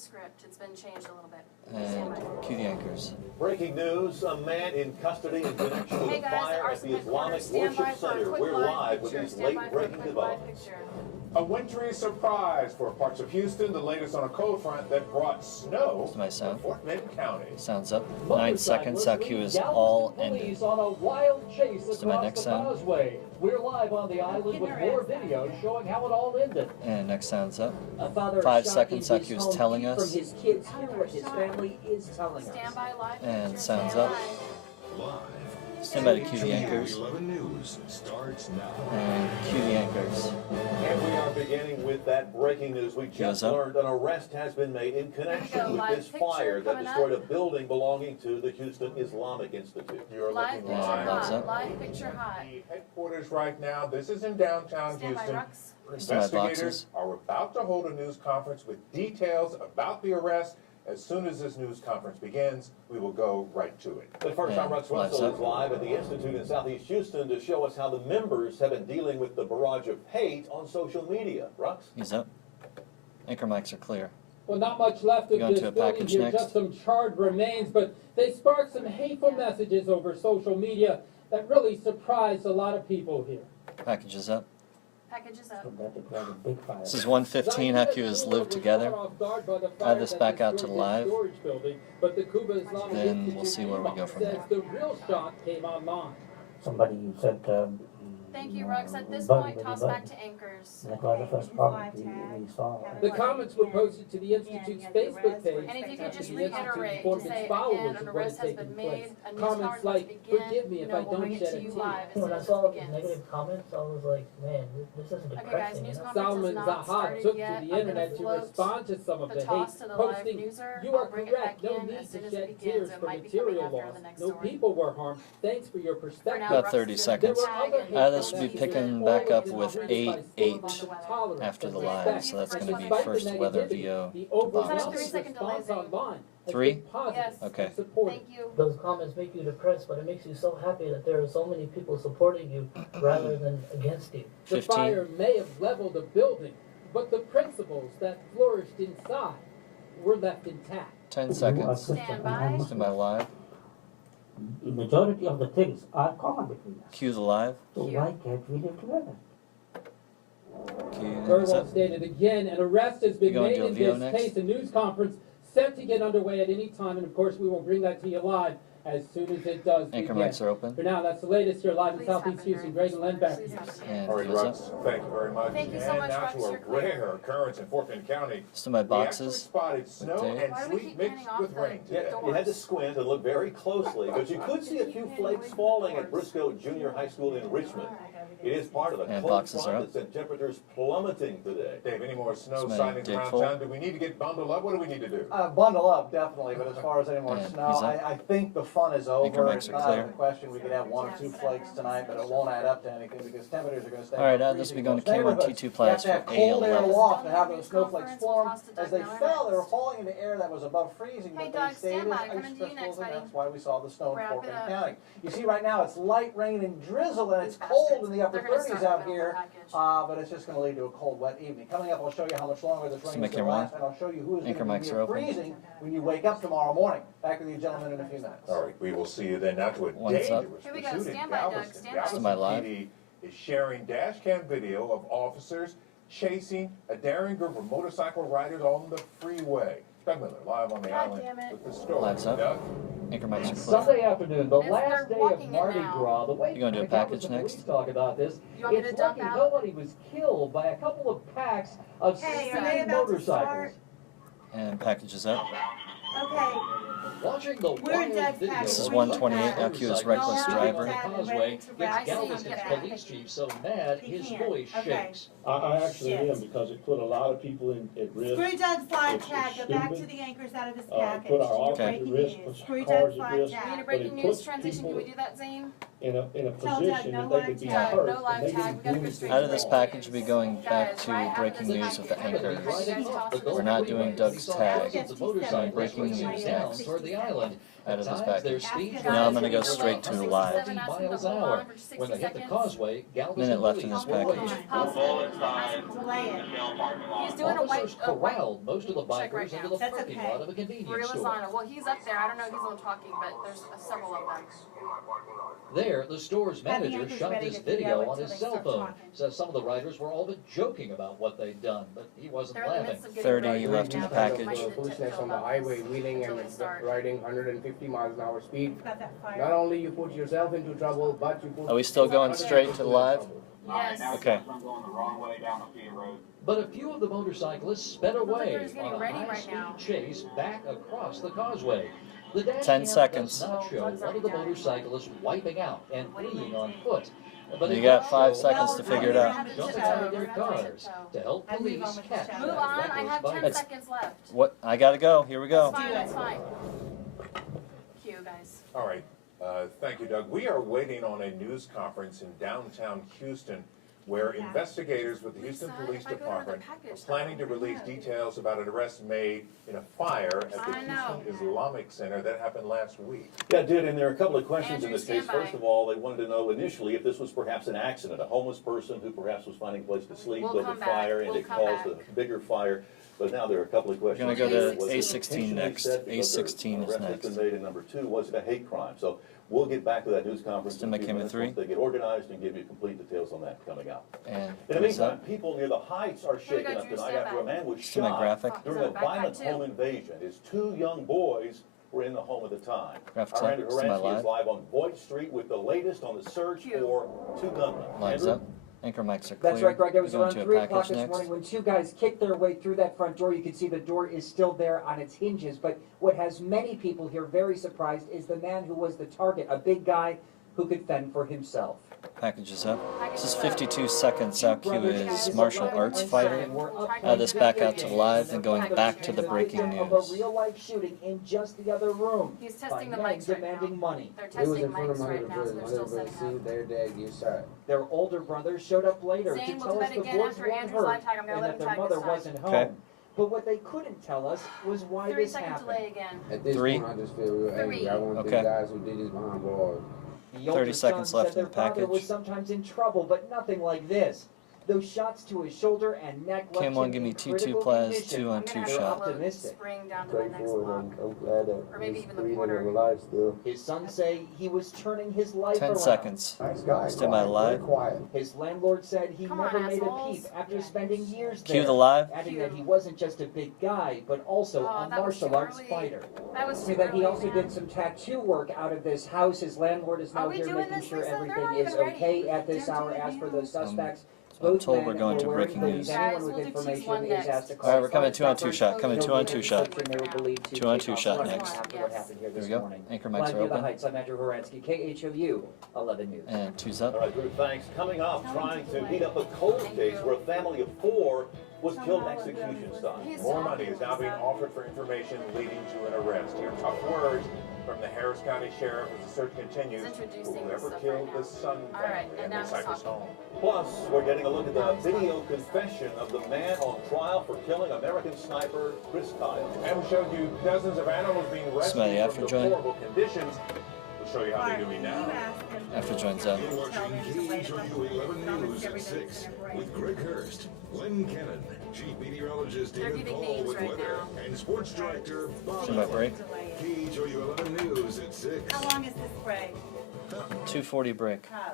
script. It's been changed a little bit. And cue the anchors. Breaking news, a man in custody in connection with a fire at the Islamic Worship Center. We're live with these late-breaking developments. A wintry surprise for parts of Houston, the latest on a cold front that brought snow Is my sound? to Fort Bend County. Sounds up. 9 seconds. That cue is all ended. On a wild chase So my next sound. causeway. We're live on the island with more video showing how it all ended. And next sound's up. A father 5 shot seconds. in That his cue is home telling from us. his kids. Hear what his family is telling us. Stand by live. And picture, sounds stand up. by. Live. Stand by to cue the anchors. 11 News starts now. And cue the anchors. And we are beginning with that breaking news. We just up. learned an arrest has been made in connection with Live this picture fire that coming destroyed a up. building belonging to the Houston Islamic Institute. You're Live looking picture live. Thumbs hot. up. Live picture hot. The headquarters right now, this is in downtown Stand by, Houston. Rux. Stand by Investigators boxes. are about to hold a news conference with details about the arrest. As soon as this news conference begins, we will go right to it. But first, Yeah, I'm Rux live's Russell up. is live at the Institute in Southeast Houston to show us how the members have been dealing with the barrage of hate on social media. Rux? He's up. Anchor mics are clear. Well, not much left You of going this to a building package here, next? just some charred remains, but they sparked some hateful messages over social media that really surprised a lot of people here. Package is up. Package is up. This is 1:15. That cue is live together. Add this back out to the live. Then we'll see where we go from there. The real shock came online. Somebody said, Thank you, Rux. At this Bug, point, buddy, toss bug. back to anchors. that was the first problem we saw. The comments were posted to the Institute's Facebook page. And if you could after just the Institute reiterate, informed to its say followers again, of an what arrest had has taken been place. made, a news Comments conference like, must begin. "Forgive me if I We'll don't bring it shed to a you tear." live as When soon I as saw it the begins. negative comments, I was like, man, this is Okay, guys, depressing. news You know? conference Salman is not Zahad started took yet. to the I'm gonna internet to float respond to some of the the toss hate, to the live posting, newser. "You I'll are bring it correct, back no in need as to soon as shed it begins. tears It for might be coming material after loss. the next No story. people were harmed. Thanks for your For perspective." now, About Rux 30 is seconds. gonna There were tag other and This will be we'll picking use back it. up with Conference 8-8 by the weather. after the Yeah. live. So that's going to be Despite the first weather negativity, VO the boxes. overwhelming 3-second response delay. online has 3? been positive Yes. Okay. and supportive. Thank you. Those comments make you depressed, but it makes you so happy that there are so many people supporting you rather than against you. The 15. fire may have leveled a building, but the principles that flourished inside were left intact. 10 seconds. Stand by. Stand by live. The majority of the things are common between us. Cue the live. So why can't we live together? Cue Very is well up. stated again. An arrest has been You gonna made do a in VO this next? case. A news conference set to get underway at any time, and of course we will bring that to you live as soon as it does Anchor begin. mics are open. For now, that's the latest here live in Please Southeast happen Houston. during Greg and this Len back. Please happen. And All right, cue is up. Rux, thank you very much. Thank you so and much, now Rux. to You're a clear. rare occurrence in Fort Bend County. Stand by We actually boxes. spotted snow Dave. and Why do we sleet keep mixed turning off with the- rain today. Yeah, you had to squint and look very closely, but you could see a few flakes falling at Briscoe Junior High School in Richmond. It is part of a And cold boxes are front up. that sent temperatures plummeting today. Dave, any more snow Somebody sightings dig around full. town? Do we need to get bundled up? What do we need to do? Bundle up, definitely, but as far as any more And snow, he's up. I think the fun is Anchor over. mics It's are not clear. even a question. We could have 1 or 2 flakes tonight, but it won't add up to anything because temperatures are going to stay. All right, freezing this will be in going most to Cameron neighborhoods. T2 You Plaza have to for have cold air A11. aloft to have those News snowflakes conference, we'll form. toss to As Doug they Miller fell, they were next. falling into air that was above freezing, Hey, but Doug, they stayed stand as by. ice Coming to you crystals, next, and buddy. that's why we saw the snow in Wrap Fort it Bend up. County. You see right now it's light rain and drizzle, and it's These cold bastards. in the upper They're gonna 30s start out the middle here, package. but it's just going to lead to a cold, wet evening. Coming up, I'll show you how much longer this rain make is going your to mark. last, and I'll show you who is going Anchor to be mics are near open. freezing when you wake up tomorrow morning. Back with you gentlemen in a few minutes. All right, we will see you then. Now to a One's up. dangerous Here we go. pursuit in Stand by, Doug. Galveston. Stand by. Stand by live. PD is sharing dash cam video of officers chasing a daring group of motorcycle riders on the freeway. Doug Miller live on the God island damn it. with the story. Live's up. Doug? Anchor mics are clear. Sunday afternoon, the It's- last they're day walking of it Mardi now. Gras. The way You gonna do a the package Galveston next? police talk about this, You want me it's to dump lucky out? nobody was killed by a couple of packs of Hey, are speeding they about to motorcycles. start? And package is up. Okay, Watching the We're in wild Doug's video package. This is of 128. motorcycle LQ is riders reckless speeding driver. on the causeway I gets see Galveston's the police chief so mad He his can't. voice Okay. shakes. I actually Shit. am, because it put a lot of people at risk. Screw Doug's flag It's tag, go back to stupid. the anchors out of his Put package. our You're officers at breaking risk, news. puts Screw cars Doug's at flag risk. We need a tag. But breaking it news puts transition. Can people we do that, Zane? in a Tell Doug position no that they could be live tag. hurt. No live and they tag. could We gotta do go straight Out of this to package, we'll be going back Guys, to right after breaking this news with the package, anchors. you guys toss to We're not doing Doug's tag. Thousands of motorcycles Breaking racing news down next. toward the island Out of this Times, package. their speeds Now I'm rise gonna go to straight to live. 140 miles an hour. When they hit the causeway, Galveston Minute left in police this were package. waiting. He's doing a white, Officers corralled most of the check right bikers now. into the That's parking okay. lot of a convenience store. Realisana. Well, he's up there. I don't know if he's on talking, but there's several of them. There, the store's manager Anchor's shot ready this to video video on until his they cell start phone. talking. Says some of the riders were all but joking about what they'd done, but he wasn't They're in the laughing. midst of getting 30 ready left in the right now. package. Might need to Foolishness tell on the about highway, this wheeling until and they start. riding 150 miles an hour speed. Got that fire. Not only you put yourself into trouble, but you put. Are we still going straight to live? Yes. Okay. But a few of the motorcyclists sped away Look, they're on a getting ready right high-speed now. chase back across the causeway. The dash 10 cam seconds. does not show one of the motorcyclists wiping out and fleeing on foot. But You it got does 5 show seconds to figure it out. jumping out of their cars to help police catch that Move on. I reckless have 10 biker. seconds left. What? I gotta go. Here we go. That's fine. That's fine. Cue, guys. All right, thank you, Doug. We are waiting on a news conference in downtown Houston where investigators with the Houston Police Department are planning to release details about an arrest made in a fire at the I know. Houston Islamic Center that happened last week. Yeah, it did, and there are a couple of questions in Andrew, this case. stand by. First of all, they wanted to know initially if this was perhaps an accident, a homeless person who perhaps was finding a place to sleep, We'll built a come back. fire, and We'll it come caused back. a bigger fire. But now there are a couple of questions. We're gonna go to Was it A16 intentionally next. set because there's A16 an is arrest next. that's been made, and number two, was it a hate crime? So we'll get back to that news conference Still in a few making it minutes 3. once they get organized and give you complete details on that coming out. And In the who's meantime, up? people near the Heights are Here we go, shaken up Drew, tonight stand after a by. man was See my shot graphic? during a Is that a backpack violent too? home invasion. His 2 young boys were in the home at the time. Graphic's Our up. Andrew See my Horansky live? is live on Boyd Street with the latest on the search Cue. for 2 gunmen. Line's Andrew? up. Anchor mics are clear. That's right, Greg. It was We're going around to a 3 o'clock package this next. morning when 2 guys kicked their way through that front door. You can see the door is still there on its hinges. But what has many people here very surprised is the man who was the target, a big guy who could fend for himself. Package is up. Package This is is up. 52 seconds. Out Q Brothers, is ages martial 11 arts and fighter. 7 were up This back out to live and going back to the breaking victim of news. a real-life shooting in just the other room. He's by testing the men mics right now. demanding money. They're It was testing in front of mics my right now, so they're still setting up. their dad get shot. Their older brother showed up later Zane, to we'll tell do us that the again boys after weren't Andrew's hurt live tag. I'm gonna and let that him their tag mother this time. wasn't home. Okay. But what they couldn't tell us was why 30 this second happened. delay again. At this 3. point, I just feel real angry. I want Okay. the guys who did this behind bars. The older 30 seconds son left said in the their father was package. sometimes in trouble, but nothing like this. Those shots to his shoulder and neck left Cam 1, him give me in 2 critical plas, condition. 2 on I'm 2 gonna They're have shot. to optimistic. spring down to Pray my next for it. block. I'm glad that Or maybe he's even the breathing border. and alive still. His sons say he was turning his life 10 around. seconds. Nice guy. Stand by live. Quiet. His landlord said he Come on, never made a assholes. peep after spending years Cue there, the live. adding that he wasn't just a big guy, but also Oh, a that was martial too arts early. fighter. That was See too that he early, also man. did some tattoo work out of this house. His landlord is Are now we here doing making this, sure Lisa? They're everything not is even ready. okay at this They're hour. doing As for it. those suspects, I'm both told men we're going were to wearing breaking hoodies. news. Anyone Guys, with we'll do information 2-1 is next. asked to call. Alright, we're coming 2 on 2 Steppers. shot. Coming No 2 on bigger 2 shot. description they were believed to 2 on take 2 off shot running next. after what happened here Here this we go. morning. Anchor Live mics are via the open. Heights, I'm Andrew Horansky, KHOU 11 News. And 2's up. All right, Drew, thanks. Coming up, trying to heat up a cold case where a family of 4 was killed execution style. More money is now being offered for information leading to an arrest. Hear tough words from the Harris County Sheriff as the search continues He's for introducing whoever stuff killed right the Sun All right, family and in now their he's Cypress talking. home. Plus, we're getting a look at the video confession of the man on trial for killing American sniper Chris Kyle. And we showed you dozens of animals being Somebody rescued after from join? deplorable conditions. We'll show you how they're doing now. After joins up. You're watching KHOU 11 News at 6 with Greg Hurst, Glenn Cannon, Chief Meteorologist They're David giving Paul names with right weather, now. and Sports Director Bob. Stand by break. KHOU 11 News at 6. How long is this break? 2:40 break. Oh.